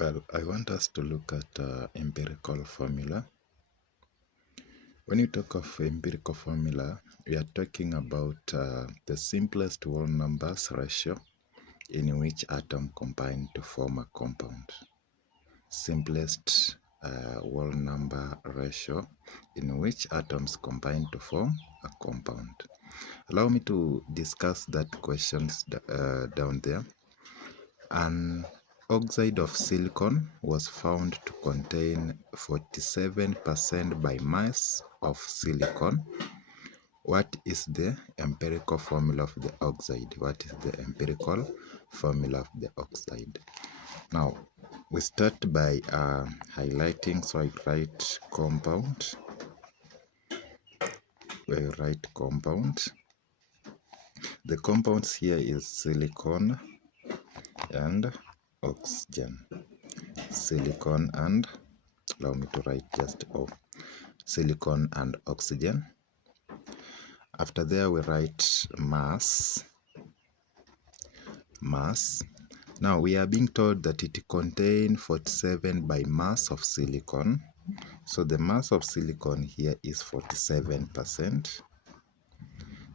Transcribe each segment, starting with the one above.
Well, I want us to look at empirical formula. When you talk of empirical formula, we are talking about the simplest whole numbers ratio in which atoms combine to form a compound. Simplest whole number ratio in which atoms combine to form a compound. Allow me to discuss that questions down there. An oxide of silicon was found to contain 47% by mass of silicon. What is the empirical formula of the oxide? What is the empirical formula of the oxide? Now, we start by highlighting, so I write compound. We write compound. The compounds here is silicon and oxygen. Silicon and, allow me to write just silicon and oxygen. After there we write mass. Now we are being told that it contains 47 by mass of silicon. So the mass of silicon here is 47%.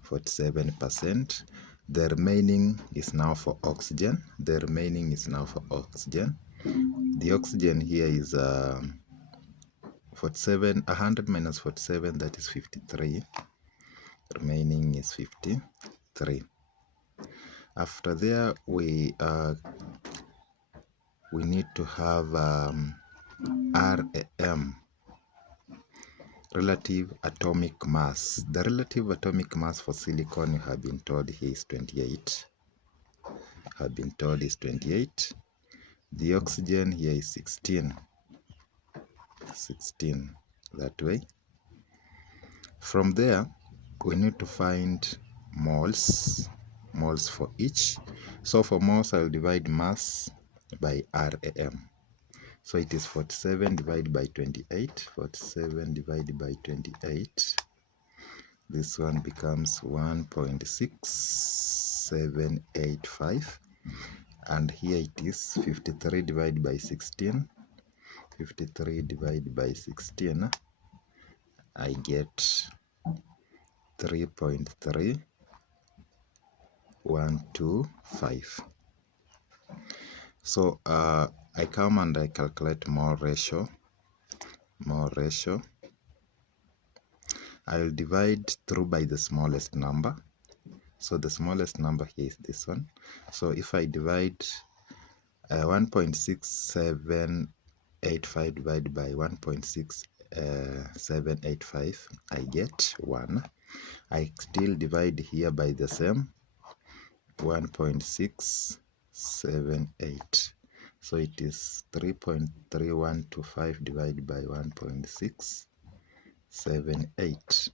47%. The remaining is now for oxygen. The oxygen here is 47, 100 minus 47, that is 53. Remaining is 53. After there, we need to have RAM, relative atomic mass. The relative atomic mass for silicon, you have been told here is 28. The oxygen here is 16. That way. From there, we need to find moles for each. So for moles, I will divide mass by RAM. So it is 47 divided by 28. 47 divided by 28. This one becomes 1.6785. And here it is 53 divided by 16. 53 divided by 16. I get 3.3125. So I come and I calculate mole ratio. I will divide through by the smallest number. So the smallest number here is this one. So if I divide 1.6785 divided by 1.6785, I get 1. I still divide here by the same 1.678. So it is 3.3125 divided by 1.678.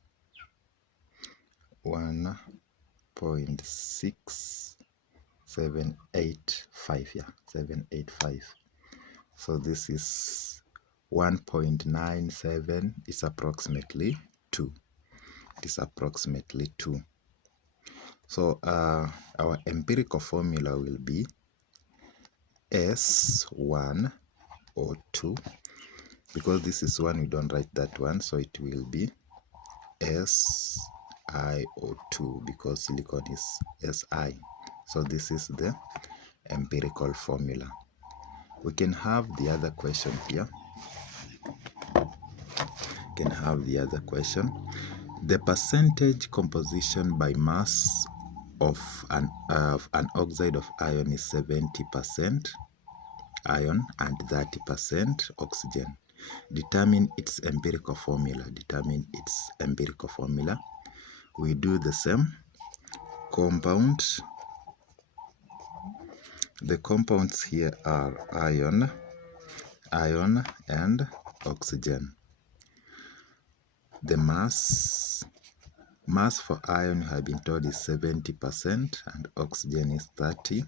1.6785, yeah, 785. So this is 1.97 is approximately 2. It is approximately 2. So our empirical formula will be S1 or 2. Because this is 1, we don't write that one, so it will be SiO2 because silicon is Si. So this is the empirical formula. We can have the other question here. The percentage composition by mass of an oxide of iron is 70% iron and 30% oxygen. Determine its empirical formula. We do the same. Compound. The compounds here are iron and oxygen. The mass for iron have been told is 70% and oxygen is 30%.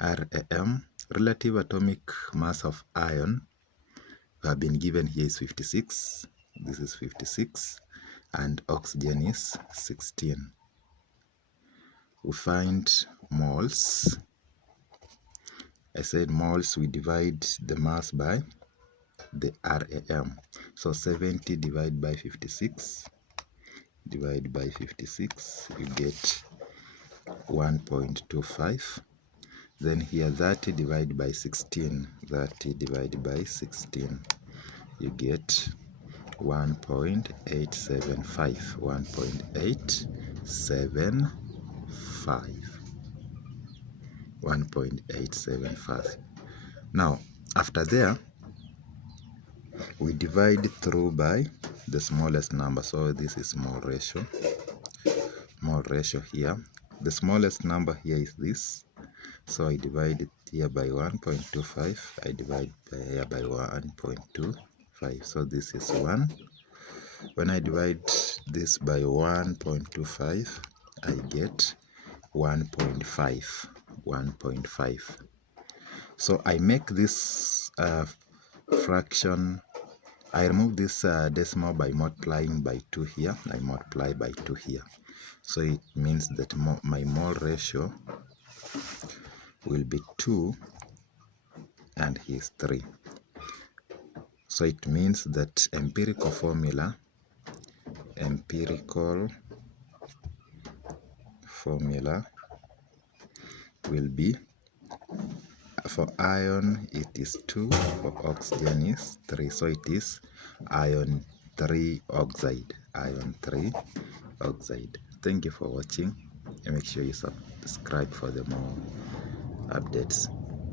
RAM, relative atomic mass of iron have been given here is 56. This is 56 and oxygen is 16. we find moles. I said moles, we divide the mass by the RAM. So 70 divided by 56, divide by 56, you get 1.25. Then here 30 divided by 16, 30 divided by 16, you get 1.875, 1.875. Now, after there, we divide through by the smallest number. So this is small ratio here. The smallest number here is this. So I divide it here by 1.25. I divide here by 1.25. So this is 1. When I divide this by 1.25, I get 1.5. So I make this fraction. I remove this decimal by multiplying by 2 here. I multiply by 2 here. So it means that my mole ratio will be 2 and here's 3. So it means that empirical formula will be, for iron it is 2, for oxygen is 3. So it is iron 3 oxide. Thank you for watching, and make sure you subscribe for the more updates.